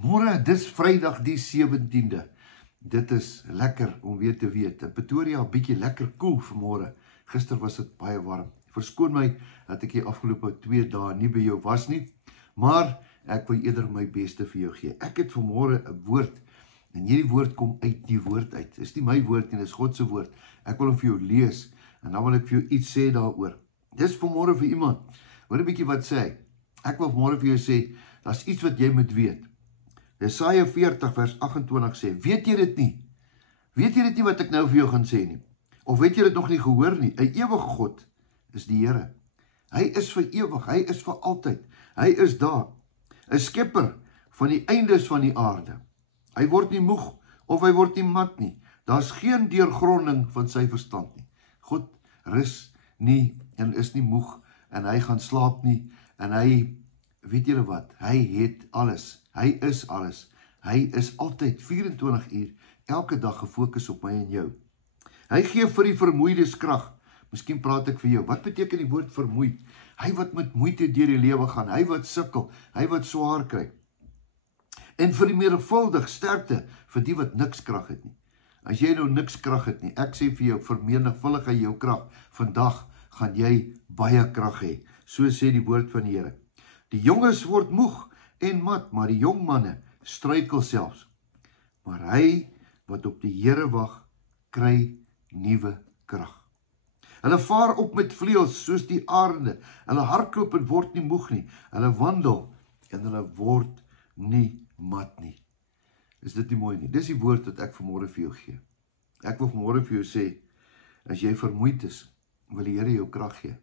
Môre, dis Vrydag die 17de. Dit is lekker om weer te weet. In Pretoria 'n bietjie lekker koel vanmôre. Gister was dit baie warm. Verskoon my dat ek die afgelope 2 dae nie by jou was nie, maar ek wil eerder my beste vir jou gee. Ek het vanmôre 'n woord en hierdie woord kom uit die woord uit. Dis nie my woord nie, dis God se woord. Ek wil hom vir jou lees en dan wil ek vir jou iets sê daaroor. Dis vanmôre vir iemand. Hoor 'n bietjie wat sê hy. Ek wil vanmôre vir jou sê, daar's iets wat jy moet weet. Jesaja 40 vers 28 sê, weet jy dit nie? Weet jy dit nie wat ek nou vir jou gaan sê nie? Of weet jy dit nog nie gehoor nie? 'n Ewige God is die Here. Hy is vir ewig, hy is vir altyd. Hy is daar. 'n Skepper van die eindes van die aarde. Hy word nie moeg of hy word nie mat nie. Daar's geen deurgronding van sy verstand nie. God rus nie en is nie moeg en hy gaan slaap nie en hy, weet julle wat, hy het alles. Hy is alles. Hy is altyd 24 uur, elke dag gefokus op my en jou. Hy gee vir die vermoeides krag. Miskien praat ek vir jou. Wat beteken die woord vermoeid? Hy wat met moeite deur die lewe gaan, hy wat sukkel, hy wat swaar kry. En vir die menigvuldig sterkte vir die wat niks krag het nie. As jy nou niks krag het nie, ek sê vir jou, vermenigvuldig hy jou krag. Vandag gaan jy baie krag hê. So sê die woord van die Here. Die jonges word moeg en mat, maar die jong manne struikel selfs. Maar hy wat op die Here wag, kry nuwe krag. Hulle vaar op met vleuels soos die arende. Hulle hardloop en word nie moeg nie. Hulle wandel en hulle word nie mat nie. Is dit nie mooi nie? Dis die woord wat ek vanmôre vir jou gee. Ek wil vanmôre vir jou sê, as jy vermoeid is, wil die Here jou krag gee.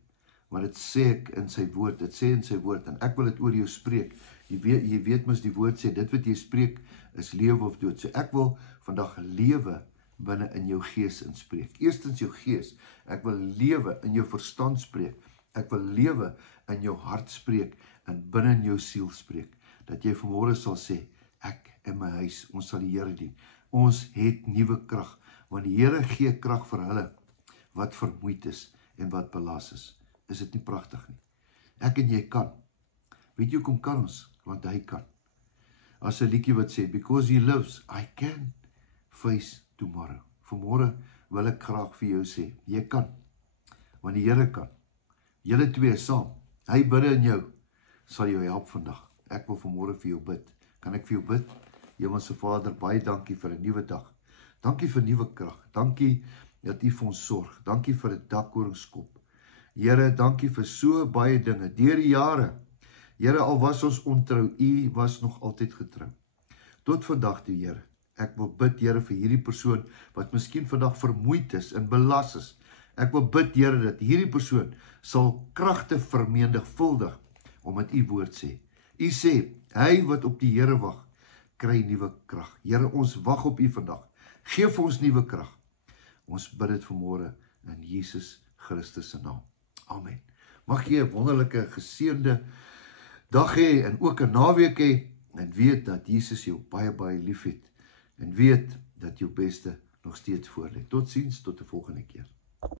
Maar dit sê ek in sy woord, dit sê in sy woord, en ek wil dit oor jou spreek. Jy weet mos die woord sê, dit wat jy spreek is lewe of dood. So ek wil vandag lewe binne in jou gees inspreek. Eerstens jou gees. Ek wil lewe in jou verstand spreek. Ek wil lewe in jou hart spreek en binne in jou siel spreek. Dat jy vanmôre sal sê, ek en my huis, ons sal die Here dien. Ons het nuwe krag, want die Here gee krag vir hulle wat vermoeid is en wat belas is. Is dit nie pragtig nie? Ek en jy kan. Weet jy hoekom kan ons? Want hy kan. As 'n liedjie wat sê, because he lives, I can face tomorrow. Vanmôre wil ek graag vir jou sê, jy kan. Want die Here kan. Julle twee saam. Hy binne in jou sal jou help vandag. Ek wil vanmôre vir jou bid. Kan ek vir jou bid? Hemelse Vader, baie dankie vir 'n nuwe dag. Dankie vir nuwe krag. Dankie dat U vir ons sorg. Dankie vir 'n dak oor ons kop. Here, dankie vir so baie dinge deur die jare. Here, al was ons ontrou, U was nog altyd getrou. Tot vandag toe, Here. Ek wil bid, Here, vir hierdie persoon wat miskien vandag vermoeid is en belas is. Ek wil bid, Here, dat hierdie persoon sal kragte vermenigvuldig, omdat U woord sê. U sê, hy wat op die Here wag, kry nuwe krag. Here, ons wag op U vandag. Geef vir ons nuwe krag. Ons bid dit vanmôre in Jesus Christus se naam. Amen. Mag jy 'n wonderlike, geseënde dag hê en ook 'n naweek hê en weet dat Jesus jou baie, baie liefhet en weet dat jou beste nog steeds voor lê. Totsiens, tot 'n volgende keer.